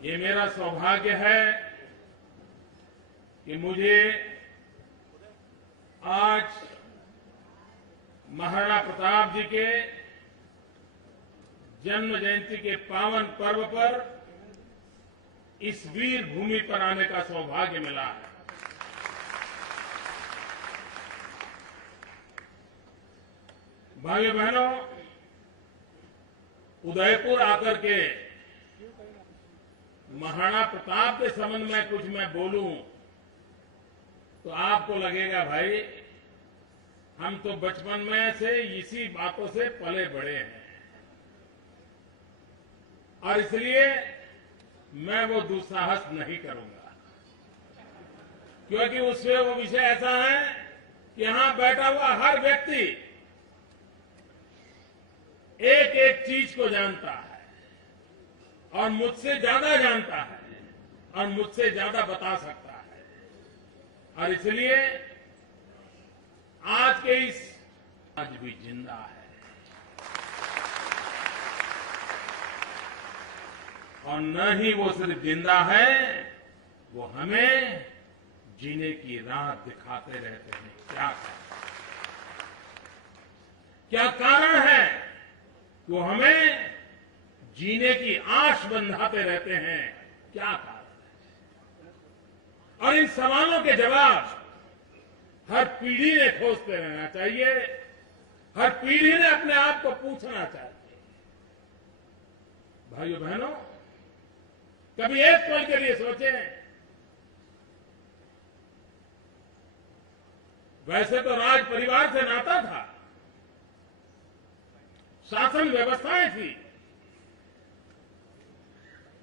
ये मेरा सौभाग्य है कि मुझे आज महाराणा प्रताप जी के जन्म जयंती के पावन पर्व पर इस वीर भूमि पर आने का सौभाग्य मिला है। भाइयों बहनों, उदयपुर आकर के महाराणा प्रताप के संबंध में कुछ मैं बोलूं तो आपको लगेगा भाई हम तो बचपन में से इसी बातों से पले बड़े हैं और इसलिए मैं वो दुस्साहस नहीं करूंगा, क्योंकि उसमें वो विषय ऐसा है कि यहां बैठा हुआ हर व्यक्ति एक एक चीज को जानता है और मुझसे ज्यादा जानता है और मुझसे ज्यादा बता सकता है, और इसलिए आज के इस आज भी जिंदा है और न ही वो सिर्फ जिंदा है, वो हमें जीने की राह दिखाते रहते हैं। क्या कारण है? वो हमें जीने की आश बंधाते रहते हैं। क्या कारण है? और इन सवालों के जवाब हर पीढ़ी ने खोजते रहना चाहिए, हर पीढ़ी ने अपने आप को पूछना चाहिए। भाइयों बहनों, कभी एक पल के लिए सोचें, वैसे तो राज परिवार से नाता था, शासन व्यवस्थाएं थी,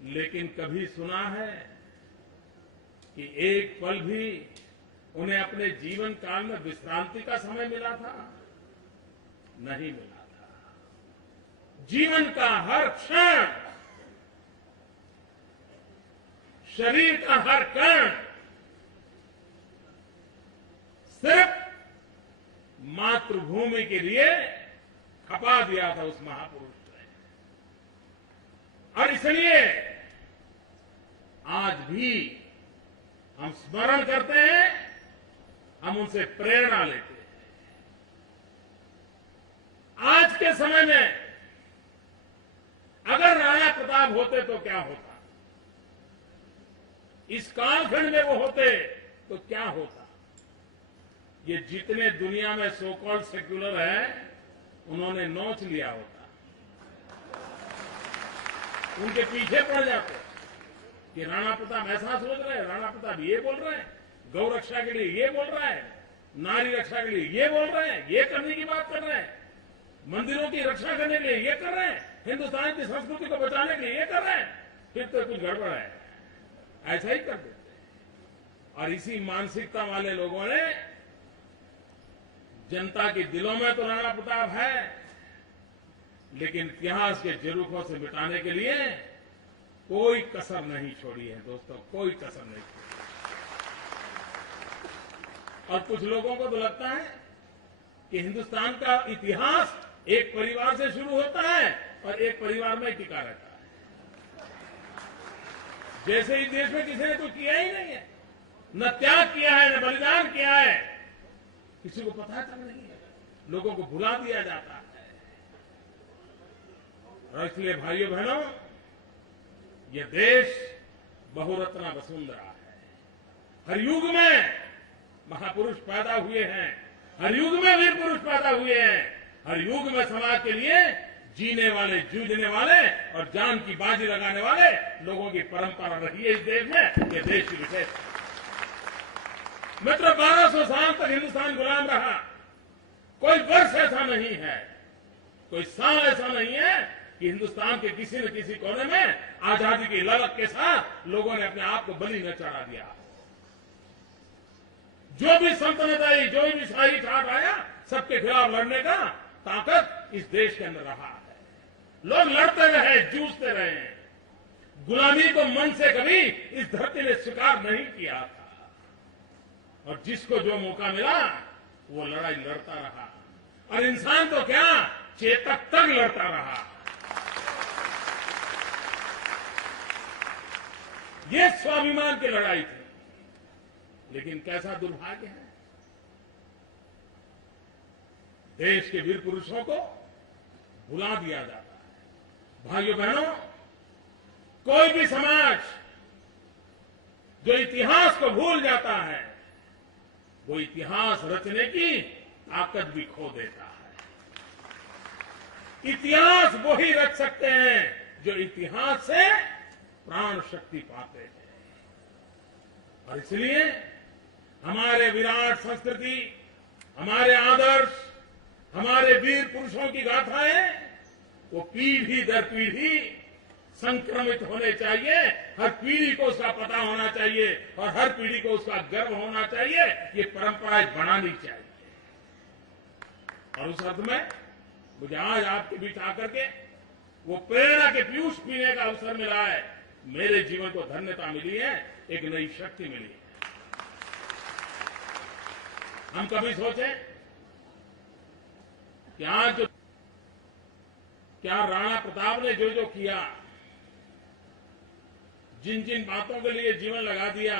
लेकिन कभी सुना है कि एक पल भी उन्हें अपने जीवन काल में विश्रांति का समय मिला था? नहीं मिला था। जीवन का हर क्षण, शरीर का हर कण सिर्फ मातृभूमि के लिए खपा दिया था उस महापुरुष ने। और इसलिए आज भी हम स्मरण करते हैं, हम उनसे प्रेरणा लेते हैं। आज के समय में अगर राणा प्रताप होते तो क्या होता, इस कालखंड में वो होते तो क्या होता? ये जितने दुनिया में सो कॉल्ड सेक्युलर हैं, उन्होंने नोच लिया होता, उनके पीछे पड़ जाते कि राणा प्रताप ऐसा सोच रहे हैं, राणा प्रताप ये बोल रहे हैं, गौ रक्षा के लिए ये बोल रहा है, नारी रक्षा के लिए ये बोल रहे हैं, ये करने की बात कर रहे हैं, मंदिरों की रक्षा करने के लिए ये कर रहे हैं, हिंदुस्तान की संस्कृति को बचाने के लिए ये कर रहे हैं, फिर तो कुछ गड़बड़ है। ऐसा ही कर देते। और इसी मानसिकता वाले लोगों ने जनता के दिलों में तो राणा प्रताप है, लेकिन इतिहास के झरोखों से मिटाने के लिए कोई कसर नहीं छोड़ी है दोस्तों, कोई कसर नहीं छोड़ी। और कुछ लोगों को तो लगता है कि हिंदुस्तान का इतिहास एक परिवार से शुरू होता है और एक परिवार में टिका रहता है, जैसे इस देश में किसी ने कुछ किया ही नहीं है, न त्याग किया है, न बलिदान किया है, किसी को पता तक नहीं है, लोगों को भुला दिया जाता है। और इसलिए भाइयों बहनों, ये देश बहुरत्ना वसुंधरा है। हर युग में महापुरुष पैदा हुए हैं, हर युग में वीर पुरुष पैदा हुए हैं, हर युग में समाज के लिए जीने वाले, जूझने वाले और जान की बाजी लगाने वाले लोगों की परंपरा रही है इस देश में। ये देश की विशेषता। मित्र, 1200 साल तक हिंदुस्तान गुलाम रहा। कोई वर्ष ऐसा नहीं है, कोई साल ऐसा नहीं है कि हिंदुस्तान के किसी न किसी कोने में आजादी की ललक के साथ लोगों ने अपने आप को बलि न चढ़ा दिया। जो भी सल्तनत आई, जो भी शाही ठाट आया, सबके खिलाफ लड़ने का ताकत इस देश के अंदर रहा है। लोग लड़ते रहे, जूझते रहे, गुलामी को मन से कभी इस धरती ने स्वीकार नहीं किया था। और जिसको जो मौका मिला वो लड़ाई लड़ता रहा, और इंसान तो क्या, चेतक तक लड़ता रहा। ये स्वाभिमान की लड़ाई थी। लेकिन कैसा दुर्भाग्य है, देश के वीर पुरुषों को भुला दिया जाता है। भाइयों बहनों, कोई भी समाज जो इतिहास को भूल जाता है, वो इतिहास रचने की ताकत भी खो देता है। इतिहास वो ही रच सकते हैं जो इतिहास से प्राण शक्ति पाते हैं। और इसलिए हमारे विराट संस्कृति, हमारे आदर्श, हमारे वीर पुरुषों की गाथाएं वो पीढ़ी दर पीढ़ी संक्रमित होने चाहिए। हर पीढ़ी को उसका पता होना चाहिए और हर पीढ़ी को उसका गर्व होना चाहिए। ये परंपराएं बनानी चाहिए। और उस अर्थ में मुझे आज आपके बीच आकर के वो प्रेरणा के पीयूष पीने का अवसर मिला है। मेरे जीवन को धन्यता मिली है, एक नई शक्ति मिली है। हम कभी सोचे कि आज क्या राणा प्रताप ने जो जो किया, जिन जिन बातों के लिए जीवन लगा दिया,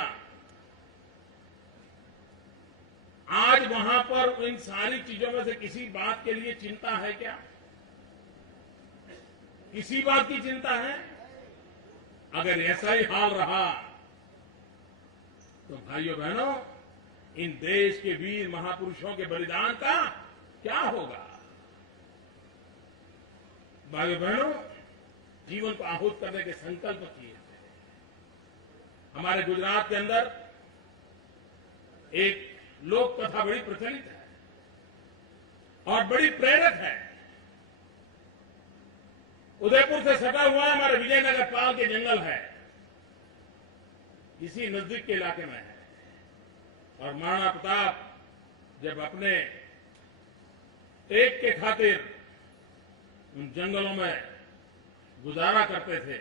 आज वहां पर इन सारी चीजों में से किसी बात के लिए चिंता है क्या? किसी बात की चिंता है? अगर ऐसा ही हाल रहा तो भाइयों बहनों, इन देश के वीर महापुरुषों के बलिदान का क्या होगा? भाइयों बहनों, जीवन को आहूत करने के संकल्प किए थे। हमारे गुजरात के अंदर एक लोक कथा बड़ी प्रचलित है और बड़ी प्रेरक है। उदयपुर से सटा हुआ हमारे विजयनगर पाल के जंगल है, इसी नजदीक के इलाके में है। और महाराणा प्रताप जब अपने एक के खातिर उन जंगलों में गुजारा करते थे,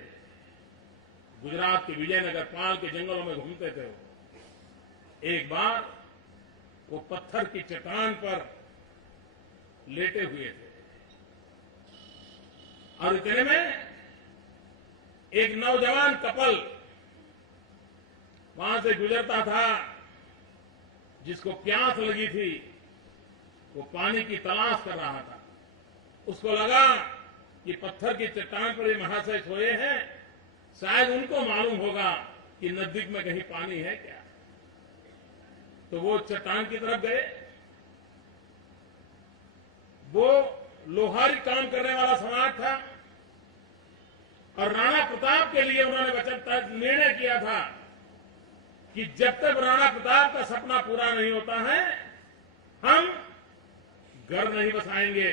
गुजरात के विजयनगर पाल के जंगलों में घूमते थे, एक बार वो पत्थर की चट्टान पर लेटे हुए थे और इतने में एक नौजवान कपल वहां से गुजरता था, जिसको प्यास लगी थी। वो पानी की तलाश कर रहा था। उसको लगा कि पत्थर की चट्टान पर ये महाशय सोए हैं, शायद उनको मालूम होगा कि नजदीक में कहीं पानी है क्या। तो वो चट्टान की तरफ गए। वो लोहारी काम करने वाला समाज था और राणा प्रताप के लिए उन्होंने वचन निर्णय किया था कि जब तक राणा प्रताप का सपना पूरा नहीं होता है, हम घर नहीं बसाएंगे।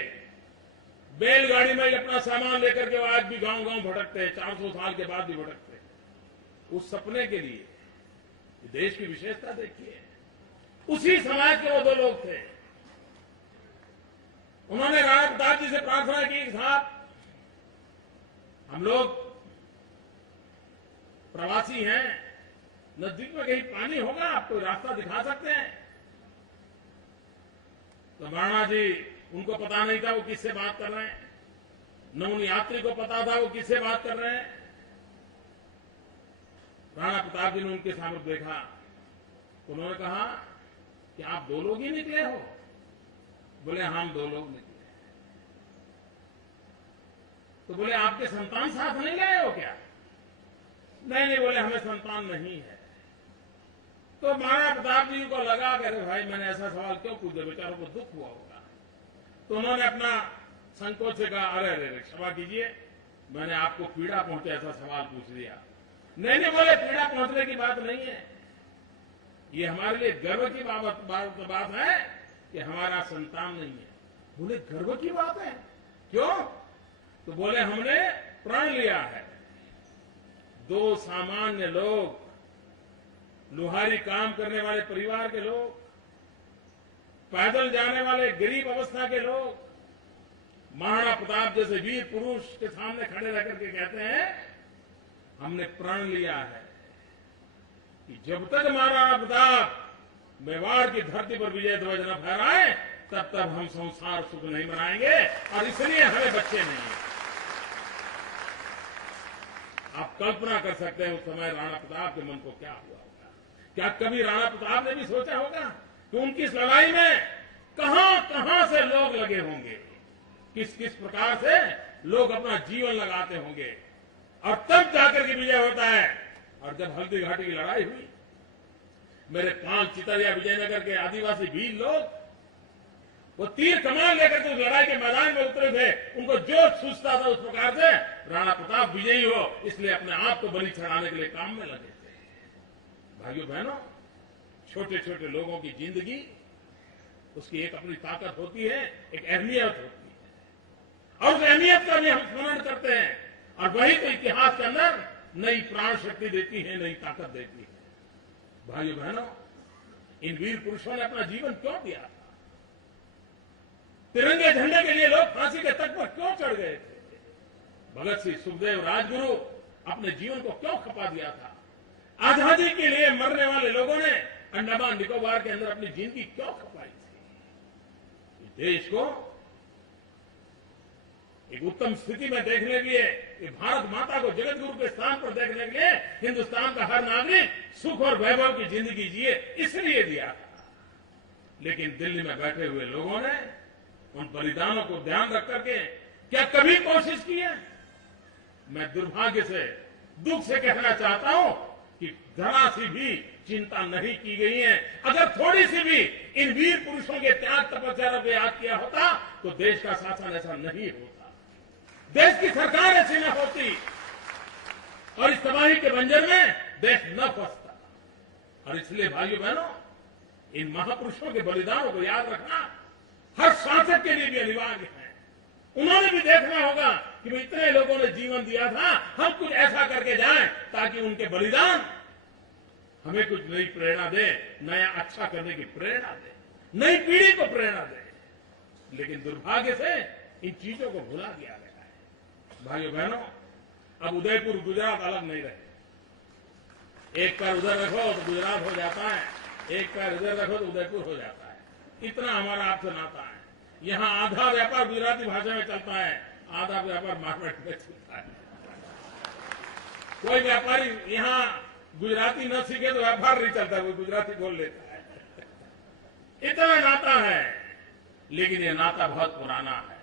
बैलगाड़ी में अपना सामान लेकर के आज भी गांव गांव भटकते हैं, 400 साल के बाद भी भटकते हैं उस सपने के लिए। देश की विशेषता देखिए, उसी समाज के वो दो लोग थे। उन्होंने राणा प्रताप जी से प्रार्थना की, साहब हम लोग प्रवासी हैं, नजदीक में कहीं पानी होगा, आप कोई रास्ता दिखा सकते हैं? तो महाराणा जी, उनको पता नहीं था वो किससे बात कर रहे हैं, न उन यात्री को पता था वो किससे बात कर रहे हैं। राणा प्रताप जी ने उनके सामने देखा, उन्होंने कहा कि आप दो लोग ही निकले हो? बोले हम दो लोग निकले। तो बोले आपके संतान साथ नहीं गए हो क्या? नहीं नहीं, बोले हमें संतान नहीं है। तो महाराणा प्रताप जी को लगा कि अरे भाई मैंने ऐसा सवाल क्यों पूछ दिया, बेचारों को दुख हुआ होगा। तो उन्होंने अपना संकोच से कहा, अरे अरे क्षमा कीजिए, मैंने आपको पीड़ा पहुंचे ऐसा सवाल पूछ लिया। नहीं नहीं, बोले पीड़ा पहुंचने की बात नहीं है, ये हमारे लिए गर्व की बात है कि हमारा संतान नहीं है। बोले गर्व की बात है, क्यों? तो बोले हमने प्रण लिया है। दो सामान्य लोग, लोहारी काम करने वाले परिवार के लोग, पैदल जाने वाले गरीब अवस्था के लोग, महाराणा प्रताप जैसे वीर पुरुष के सामने खड़े रह करके कहते हैं हमने प्रण लिया है कि जब तक महाराणा प्रताप मेवाड़ की धरती पर विजय ध्वज न फहराए, तब तक हम संसार सुख नहीं मनाएंगे और इसलिए हमें बच्चे नहीं हैं। आप कल्पना कर सकते हैं उस समय राणा प्रताप के मन को क्या हुआ होगा। क्या कभी राणा प्रताप ने भी सोचा होगा कि उनकी इस लड़ाई में कहां कहां से लोग लगे होंगे, किस किस प्रकार से लोग अपना जीवन लगाते होंगे, और तब जाकर के विजय होता है। और जब हल्दी घाटी की लड़ाई हुई, मेरे 5 चितरिया विजयनगर के आदिवासी वीर लोग वो तीर कमान लेकर के उस लड़ाई के मैदान में उतरे थे। उनको जो सूझता था उस प्रकार से राणा प्रताप विजयी हो, इसलिए अपने आप को बलि चढ़ाने के लिए काम में लगे थे। भाइयों बहनों, छोटे छोटे लोगों की जिंदगी, उसकी एक अपनी ताकत होती है, एक अहमियत होती है, और उस अहमियत का भी हम स्मरण करते हैं, और वही तो इतिहास के अंदर नई प्राण शक्ति देती है, नई ताकत देती है। भाइयों बहनों, इन वीर पुरुषों ने अपना जीवन क्यों दिया था? तिरंगे झंडे के लिए लोग फांसी के तट पर क्यों चढ़ गए थे? भगत सिंह, सुखदेव, राजगुरु अपने जीवन को क्यों खपा दिया था? आजादी के लिए मरने वाले लोगों ने अंडमान निकोबार के अंदर अपनी जिंदगी क्यों खपाई थी? इस देश को एक उत्तम स्थिति में देखने के लिए, भारत माता को जगत गुरु के स्थान पर देखने के लिए हिंदुस्तान का हर नागरिक सुख और वैभव की जिंदगी जिए, इसलिए दिया था। लेकिन दिल्ली में बैठे हुए लोगों ने उन बलिदानों को ध्यान रख करके क्या कभी कोशिश की है? मैं दुर्भाग्य से, दुख से कहना चाहता हूं कि जरा सी भी चिंता नहीं की गई है। अगर थोड़ी सी भी इन वीर पुरुषों के त्याग तपस्या को याद किया होता तो देश का शासन ऐसा नहीं होता, देश की सरकार ऐसी न होती, और इस तबाही के बंजर में देश न फंसता। और इसलिए भाइयों बहनों, इन महापुरुषों के बलिदानों को याद रखना हर शासक के लिए भी अनिवार्य है। उन्होंने भी देखना होगा कि भाई इतने लोगों ने जीवन दिया था, हम कुछ ऐसा करके जाएं ताकि उनके बलिदान हमें कुछ नई प्रेरणा दे, नया अच्छा करने की प्रेरणा दे, नई पीढ़ी को प्रेरणा दे। लेकिन दुर्भाग्य से इन चीजों को भुला दिया गया है। भाइयों बहनों, अब उदयपुर गुजरात अलग नहीं रहे। एक पैर उधर रखो तो गुजरात हो जाता है, एक पैर उधर रखो तो उदयपुर हो जाता है। इतना हमारा आपसे नाता है। यहां आधा व्यापार गुजराती भाषा में चलता है, आधा व्यापार मारवाड़ी में चलता है। कोई व्यापारी यहां गुजराती न सीखे तो व्यापार नहीं चलता, कोई गुजराती बोल लेता है। इतना नाता है, लेकिन ये नाता बहुत पुराना है।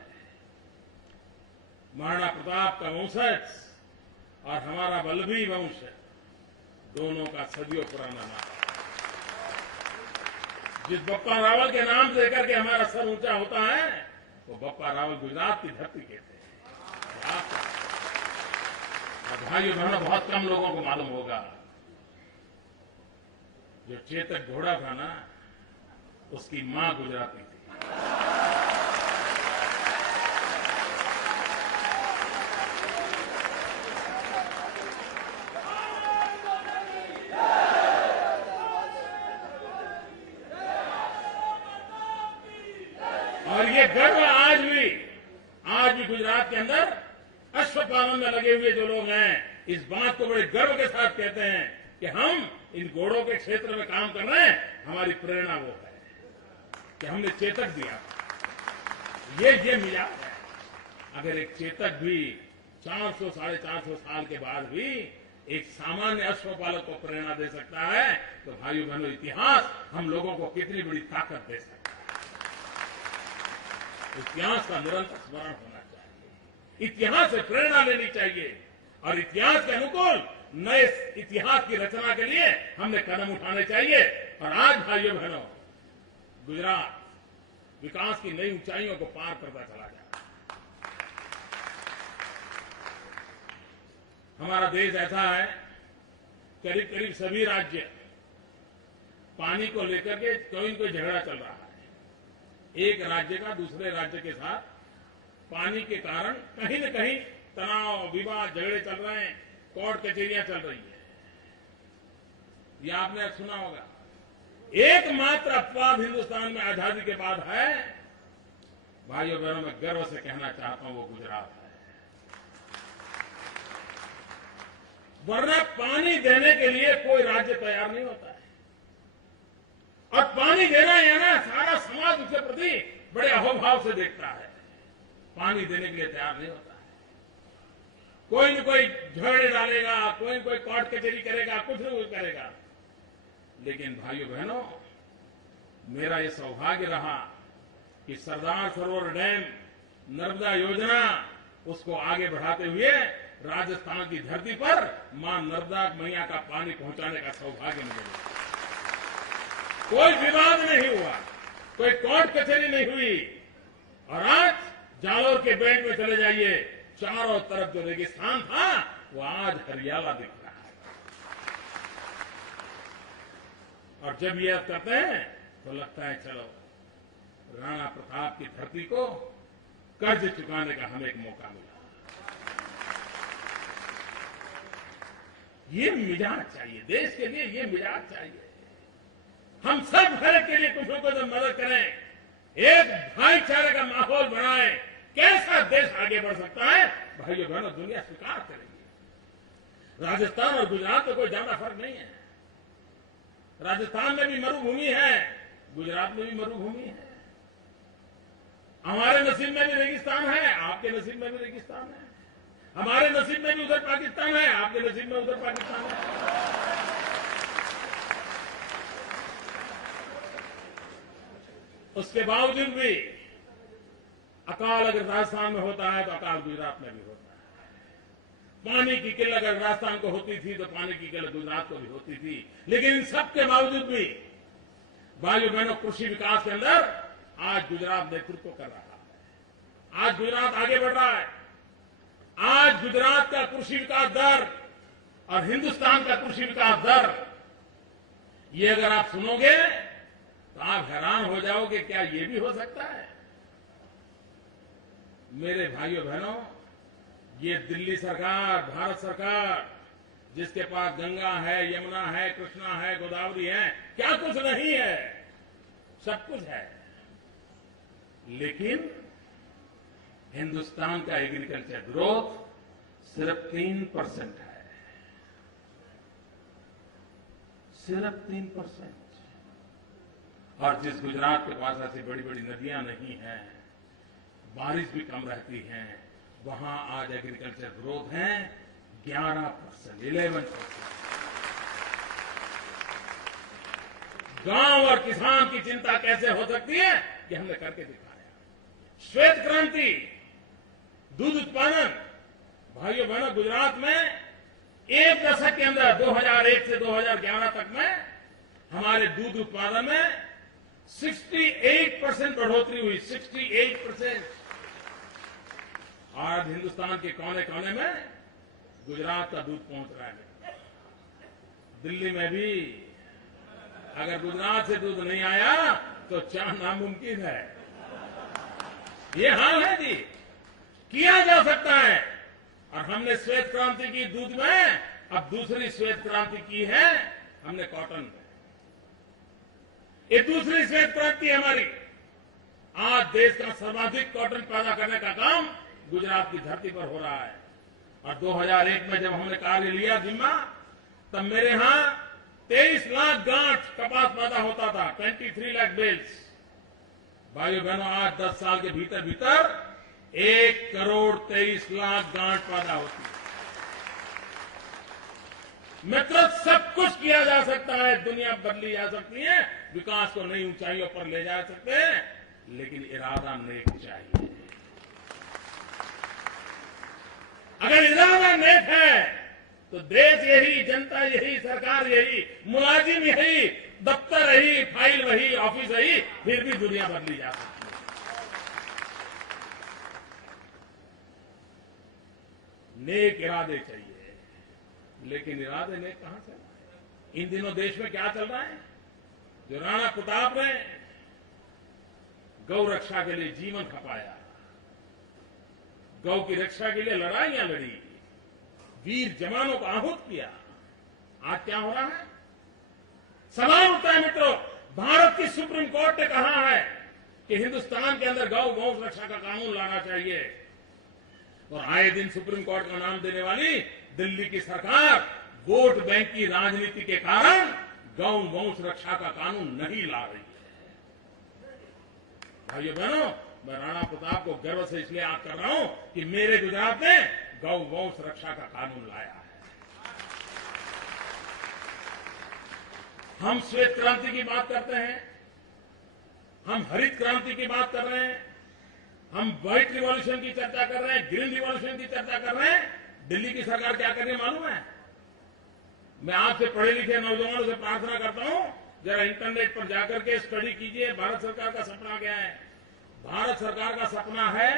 महाराणा प्रताप का वंशज और हमारा वल्लभी वंश, दोनों का सदियों पुराना नाता। जिस बप्पा रावल के नाम से लेकर के हमारा सर ऊंचा होता है, वो बप्पा रावल गुजरात की धरती के थे। और भाइयों बहनों, बहुत कम लोगों को मालूम होगा, जो चेतक घोड़ा था ना, उसकी मां गुजराती थी। और ये गर्व आज भी गुजरात के अंदर अश्वपालन में लगे हुए जो लोग हैं, इस बात को बड़े गर्व के साथ कहते हैं कि हम इन घोड़ों के क्षेत्र में काम कर रहे हैं। हमारी प्रेरणा वो है कि हमने चेतक दिया, ये मिला है। अगर एक चेतक भी 400 साढ़े 400 साल के बाद भी एक सामान्य अश्वपालक को प्रेरणा दे सकता है, तो भाइयों बहनों, इतिहास हम लोगों को कितनी बड़ी ताकत दे सकता है। इतिहास का निरंतर स्मरण होना चाहिए, इतिहास से प्रेरणा लेनी चाहिए, और इतिहास के अनुकूल नए इतिहास की रचना के लिए हमने कदम उठाने चाहिए। और आज भाइयों बहनों, गुजरात विकास की नई ऊंचाइयों को पार करता चला जा रहा है। हमारा देश ऐसा है, करीब करीब सभी राज्य पानी को लेकर के कोई न कोई झगड़ा चल रहा है। एक राज्य का दूसरे राज्य के साथ पानी के कारण कहीं न कहीं तनाव, विवाद, झगड़े चल रहे हैं, कोर्ट कचहरियां चल रही है। यह आपने सुना होगा। एकमात्र अपवाद हिंदुस्तान में आजादी के बाद है, भाइयों बहनों, मैं गर्व से कहना चाहता हूं, वो गुजरात है। वरना पानी देने के लिए कोई राज्य तैयार नहीं होता है, और पानी देना है ना, सारा समाज उसके प्रति बड़े अहोभाव से देखता है, पानी देने के लिए तैयार नहीं होता है। कोई न कोई झगड़े डालेगा, कोई न कोई कोर्ट कचहरी करेगा, कुछ न कुछ करेगा। लेकिन भाइयों बहनों, मेरा ये सौभाग्य रहा कि सरदार सरोवर डैम, नर्मदा योजना, उसको आगे बढ़ाते हुए राजस्थान की धरती पर मां नर्मदा मैया का पानी पहुंचाने का सौभाग्य मुझे मिला। कोई विवाद नहीं हुआ, कोई कोर्ट कचहरी नहीं हुई। और आज जालोर के बेल्ट में चले जाइए, चारों तरफ जो रेगिस्तान था वो आज हरियाला दिख रहा है। और जब ये करते हैं तो लगता है चलो राणा प्रताप की धरती को कर्ज चुकाने का हमें एक मौका मिला। ये मिजाज चाहिए देश के लिए, ये मिजाज चाहिए। हम सब हर के लिए कुछ न कुछ मदद करें, एक भाईचारे का माहौल बनाएं। कैसा देश आगे बढ़ सकता है भाइयों बहनों, दुनिया स्वीकार करेगी। राजस्थान और गुजरात में कोई ज्यादा फर्क नहीं है। राजस्थान में भी मरुभूमि है, गुजरात में भी मरुभूमि है। हमारे नसीब में भी रेगिस्तान है, आपके नसीब में भी रेगिस्तान है। हमारे नसीब में भी उधर पाकिस्तान है, आपके नसीब में उधर पाकिस्तान है। उसके बावजूद भी अकाल अगर राजस्थान में होता है तो अकाल गुजरात में भी होता है। पानी की किल्लत अगर राजस्थान को होती थी तो पानी की किल्लत गुजरात को भी होती थी। लेकिन इन सब के बावजूद भी भाइयों बहनों, कृषि विकास के अंदर आज गुजरात नेतृत्व कर रहा है। आज गुजरात आगे बढ़ रहा है। आज गुजरात का कृषि विकास दर और हिंदुस्तान का कृषि विकास दर, ये अगर आप सुनोगे तो आप हैरान हो जाओगे, क्या ये भी हो सकता है? मेरे भाइयों बहनों, ये दिल्ली सरकार, भारत सरकार, जिसके पास गंगा है, यमुना है, कृष्णा है, गोदावरी है, क्या कुछ नहीं है? सब कुछ है। लेकिन हिंदुस्तान का एग्रीकल्चर ग्रोथ सिर्फ 3% है, सिर्फ 3%। और जिस गुजरात के पास ऐसी बड़ी बड़ी नदियां नहीं हैं, बारिश भी कम रहती है, वहां आज एग्रीकल्चर ग्रोथ है 11%, 11%। गांव और किसान की चिंता कैसे हो सकती है कि हमने करके दिखाया। श्वेत क्रांति, दूध उत्पादन, भाइयों बहनों, गुजरात में एक दशक के अंदर 2001 से 2011 तक में हमारे दूध उत्पादन में 68% बढ़ोतरी हुई, 68%। आज हिंदुस्तान के कोने कोने में गुजरात का दूध पहुंच रहा है। दिल्ली में भी अगर गुजरात से दूध नहीं आया तो चाह नामुमकिन है। ये हाल है जी, किया जा सकता है। और हमने श्वेत क्रांति की दूध में, अब दूसरी श्वेत क्रांति की है हमने कॉटन में। ये दूसरी श्वेत क्रांति है हमारी। आज देश का सर्वाधिक कॉटन पैदा करने का काम गुजरात की धरती पर हो रहा है। और 2001 में जब हमने कार्य लिया जिम्मा, तब मेरे यहां 23 लाख गांठ कपास पैदा होता था, 23 लाख बेल्स। भाइयों बहनों, आज 10 साल के भीतर भीतर 1 करोड़ 23 लाख गांठ पैदा होती है। मित्रों, सब कुछ किया जा सकता है, दुनिया बदली जा सकती है, विकास को नई ऊंचाइयों पर ले जा सकते हैं, लेकिन इरादा नेक चाहिए। अगर इरादा नेक है तो देश यही, जनता यही, सरकार यही, मुलाजिम यही, दफ्तर यही, फाइल वही, ऑफिस यही, फिर भी दुनिया बदली जा सकती है। नेक इरादे चाहिए, लेकिन इरादे नेक कहां से? इन दिनों देश में क्या चल रहा है? जो राणा प्रताप ने गौ रक्षा के लिए जीवन खपाया, गौ की रक्षा के लिए लड़ाइयां लड़ी, वीर जवानों को आहूत किया, आज क्या हो रहा है? सवाल उठता है मित्रों, भारत की सुप्रीम कोर्ट ने कहा है कि हिंदुस्तान के अंदर गौ रक्षा का कानून लाना चाहिए, और आए दिन सुप्रीम कोर्ट का नाम देने वाली दिल्ली की सरकार वोट बैंक की राजनीति के कारण गौ रक्षा का कानून नहीं ला रही है। भाइयों बहनों, मैं राणा प्रताप को गर्व से इसलिए याद कर रहा हूं कि मेरे गुजरात में गौ वंश रक्षा का कानून लाया है। हम श्वेत क्रांति की बात करते हैं, हम हरित क्रांति की बात कर रहे हैं, हम व्हाइट रिवॉल्यूशन की चर्चा कर रहे हैं, ग्रीन रिवॉल्यूशन की चर्चा कर रहे हैं। दिल्ली की सरकार क्या कर रही है मालूम है? मैं आपसे पढ़े लिखे नौजवानों से प्रार्थना करता हूं, जरा इंटरनेट पर जाकर के स्टडी कीजिए भारत सरकार का सपना क्या है। भारत सरकार का सपना है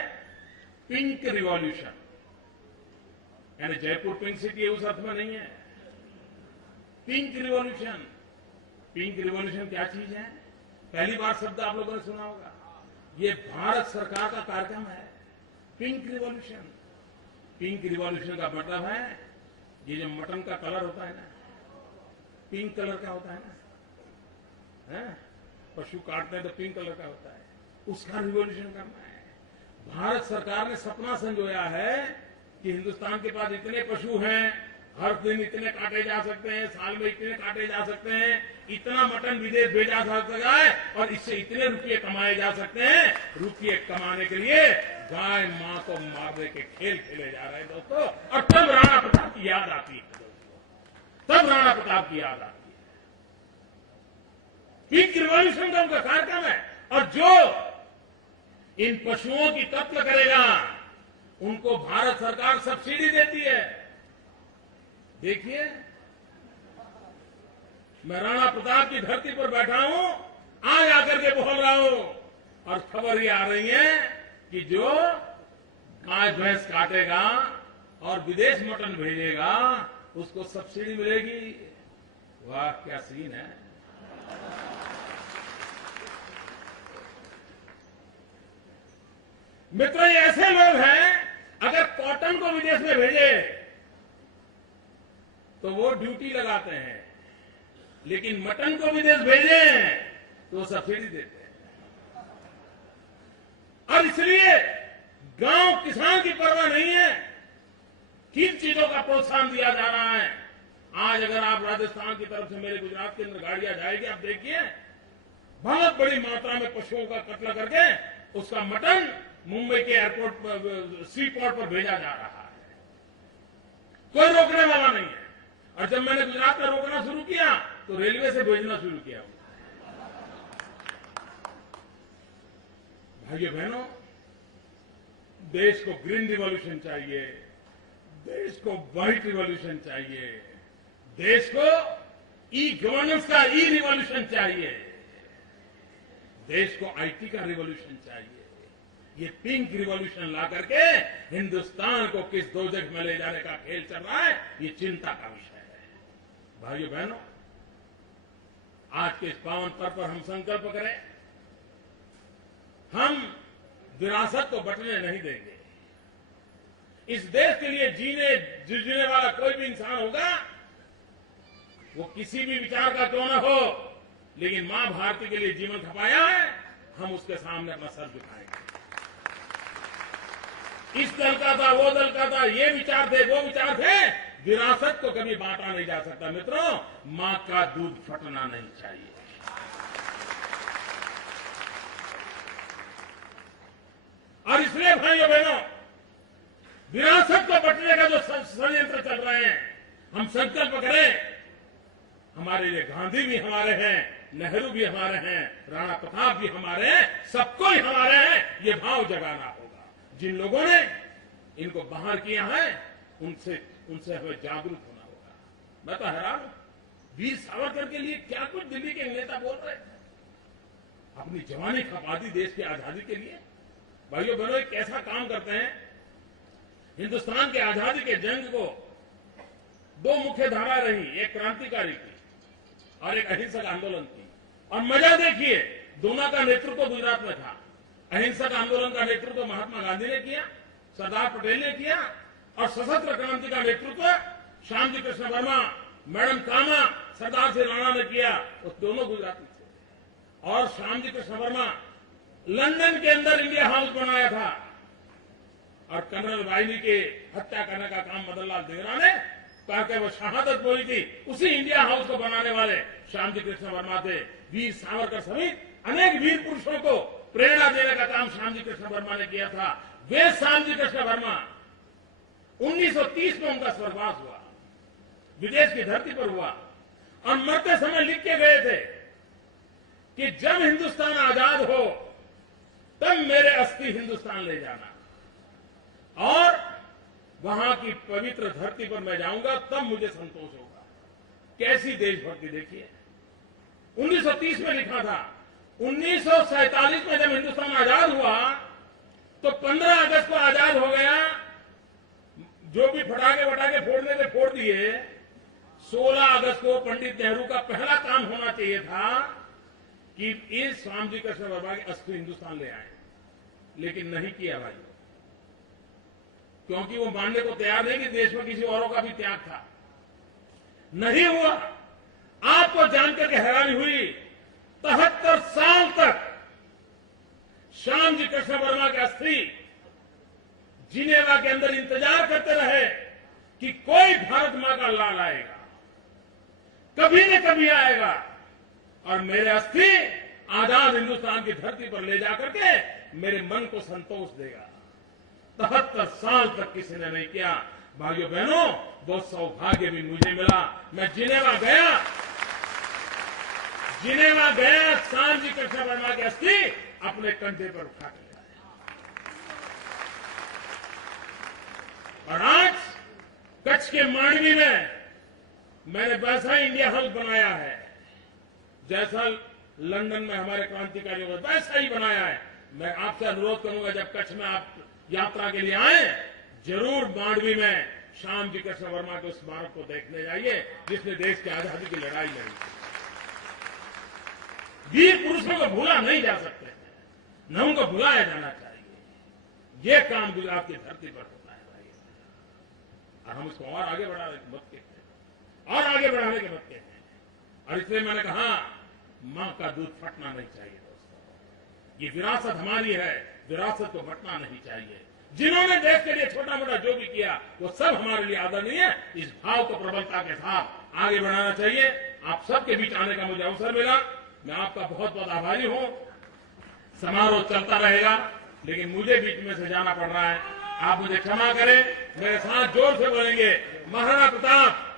पिंक रिवॉल्यूशन, यानी जयपुर पिंक सिटी उस अर्थ में नहीं है। पिंक रिवॉल्यूशन, पिंक रिवॉल्यूशन क्या चीज है? पहली बार शब्द आप लोगों ने सुना होगा। ये भारत सरकार का कार्यक्रम है, पिंक रिवॉल्यूशन। पिंक रिवॉल्यूशन का मतलब है ये जो मटन का कलर होता है ना, पिंक कलर का होता है ना, है? पशु काटते हैं तो पिंक कलर का होता है, उसका रिवॉल्यूशन करना है। भारत सरकार ने सपना संजोया है कि हिंदुस्तान के पास इतने पशु हैं, हर दिन इतने काटे जा सकते हैं, साल में इतने काटे जा सकते हैं, इतना मटन विदेश भेजा जा सकता है और इससे इतने रुपये कमाए जा सकते हैं। रुपये कमाने के लिए गाय मां को मारने के खेल खेले जा रहे हैं दोस्तों। और तब राणा प्रताप की याद आती है दोस्तों, तब राणा प्रताप की याद आती है। पिंक रिवॉल्यूशन का उनका कार्यक्रम है। और जो इन पशुओं की कत्ल करेगा उनको भारत सरकार सब्सिडी देती है। देखिए, मैं राणा प्रताप की धरती पर बैठा हूं, आज आकर के बोल रहा हूं, और खबर ये आ रही है कि जो गाय भैंस काटेगा और विदेश मटन भेजेगा उसको सब्सिडी मिलेगी। वाह क्या सीन है। मित्रों, ये ऐसे लोग हैं, अगर कॉटन को विदेश में भेजे तो वो ड्यूटी लगाते हैं, लेकिन मटन को विदेश भेजे तो वो सब्सिडी देते हैं। और इसलिए गांव किसान की परवाह नहीं है, किन चीजों का प्रोत्साहन दिया जा रहा है। आज अगर आप राजस्थान की तरफ से मेरे गुजरात के अंदर गाड़ियां जाएगी, आप देखिए बहुत बड़ी मात्रा में पशुओं का कत्ल करके उसका मटन मुंबई के एयरपोर्ट पर, सी पोर्ट पर भेजा जा रहा है। कोई रोकने वाला नहीं है। और जब मैंने गुजरात में रोकना शुरू किया तो रेलवे से भेजना शुरू किया। भाइयों बहनों, देश को ग्रीन रिवॉल्यूशन चाहिए, देश को व्हाइट रिवॉल्यूशन चाहिए, देश को ई गवर्नेंस का ई रिवॉल्यूशन चाहिए, देश को आईटी का रिवॉल्यूशन चाहिए। ये पिंक रिवॉल्यूशन ला करके हिंदुस्तान को किस दोजख में ले जाने का खेल चल रहा है, ये चिंता का विषय है। भाइयों बहनों, आज के इस पावन पर्व पर हम संकल्प करें, हम विरासत को बटने नहीं देंगे। इस देश के लिए जीने वाला कोई भी इंसान होगा, वो किसी भी विचार का क्यों न हो, लेकिन मां भारती के लिए जीवन खपाया है, हम उसके सामने अपना सर झुकाएंगे। इस दल का था, वो दल का था, ये विचार थे, वो विचार थे, विरासत को कभी बांटा नहीं जा सकता। मित्रों, मां का दूध फटना नहीं चाहिए। और इसलिए भाइयों बहनों, विरासत को बटने का जो षड्यंत्र चल रहे हैं, हम संकल्प करें। हमारे लिए गांधी भी हमारे हैं, नेहरू भी हमारे हैं, राणा प्रताप भी हमारे हैं, सबको ही हमारे हैं। ये भाव जगाना होगा। जिन लोगों ने इनको बाहर किया है उनसे हमें जागरूक होना होगा। मैं तो हैरान हूं, वीर सावरकर के लिए क्या कुछ दिल्ली के नेता बोल रहे थे, अपनी जवानी खपा दी देश की आजादी के लिए। भाइयों बहनों, एक ऐसा काम करते हैं, हिंदुस्तान के आजादी के जंग को दो मुख्य धारा रही, एक क्रांतिकारी की और एक अहिंसक आंदोलन की। और मजा देखिए, दोनों का नेतृत्व गुजरात में था। अहिंसक आंदोलन का नेतृत्व महात्मा गांधी ने किया, सरदार पटेल ने किया, और सशस्त्र क्रांति का नेतृत्व श्यामजी कृष्ण वर्मा, मैडम कामा, सरदार सिंह राणा ने किया। वो दोनों गुजराती थे। और श्यामजी कृष्ण वर्मा लंदन के अंदर इंडिया हाउस बनाया था, और कर्नल वाइली के हत्या करने का काम मदन लाल धिंगरा ने करके वो शहादत बोली थी। उसी इंडिया हाउस को बनाने वाले श्यामजी कृष्ण वर्मा थे। वीर सावरकर समेत अनेक वीर पुरुषों को प्रेरणा देने का काम श्यामजी कृष्ण वर्मा ने किया था। वे श्यामजी कृष्ण वर्मा 1930 में उनका स्वर्गवास हुआ, विदेश की धरती पर हुआ, और मरते समय लिख के गए थे कि जब हिंदुस्तान आजाद हो तब मेरे अस्थि हिंदुस्तान ले जाना, और वहां की पवित्र धरती पर मैं जाऊंगा तब मुझे संतोष होगा। कैसी देशभक्ति देखिए, 1930 में लिखा था। 1947 में जब हिंदुस्तान आजाद हुआ तो 15 अगस्त को आजाद हो गया, जो भी फटाके वटाके फोड़ने थे फोड़ दिए। 16 अगस्त को पंडित नेहरू का पहला काम होना चाहिए था कि इस स्वामी कृष्ण वर्मा की अस्थि हिंदुस्तान ले आए, लेकिन नहीं किया भाई, क्योंकि वो मानने को तैयार नहीं कि देश में किसी औरों का भी त्याग था। नहीं हुआ। आपको जानकर के हैरानी हुई, 73 साल तक श्याम जी कृष्ण वर्मा की अस्थि जिनेवा के अंदर इंतजार करते रहे कि कोई भारत मां का लाल आएगा, कभी न कभी आएगा और मेरे अस्थि आजाद हिंदुस्तान की धरती पर ले जाकर के मेरे मन को संतोष देगा। 73 साल तक किसी ने नहीं किया। भाइयों बहनों, वो सौभाग्य भी मुझे मिला। मैं जिनेवा गया, श्याम जी कृष्ण वर्मा की अस्थि अपने कंधे पर उठा के ले आया। और आज कच्छ के मांडवी में मैंने वैसा इंडिया हाउस बनाया है जैसा लंदन में हमारे क्रांतिकारियों ने वैसा ही बनाया है। मैं आपसे अनुरोध करूंगा, जब कच्छ में आप यात्रा के लिए आए, जरूर मांडवी में श्याम जी कृष्ण वर्मा के स्मारक को देखने जाइए, जिसने देश की आजादी की लड़ाई लड़ी। वीर पुरुषों को भूला नहीं जा सकते हैं, न उनको भुलाया जाना चाहिए। ये काम गुजरात की धरती पर होता है भाई, और हम इसको और आगे बढ़ाने के मत कहते हैं, और आगे बढ़ाने के मत कहते हैं। और इसलिए मैंने कहा, मां का दूध फटना नहीं चाहिए दोस्तों। ये विरासत हमारी है, विरासत को फटना नहीं चाहिए। जिन्होंने देश के लिए छोटा मोटा जो भी किया वो सब हमारे लिए आदरणीय है। इस भाव को प्रबलता के साथ आगे बढ़ाना चाहिए। आप सबके बीच आने का मुझे अवसर मिला, मैं आपका बहुत बहुत आभारी हूं। समारोह चलता रहेगा, लेकिन मुझे बीच में से जाना पड़ रहा है। आप मुझे क्षमा करें। मेरे साथ जोर से बोलेंगे, महाराणा प्रताप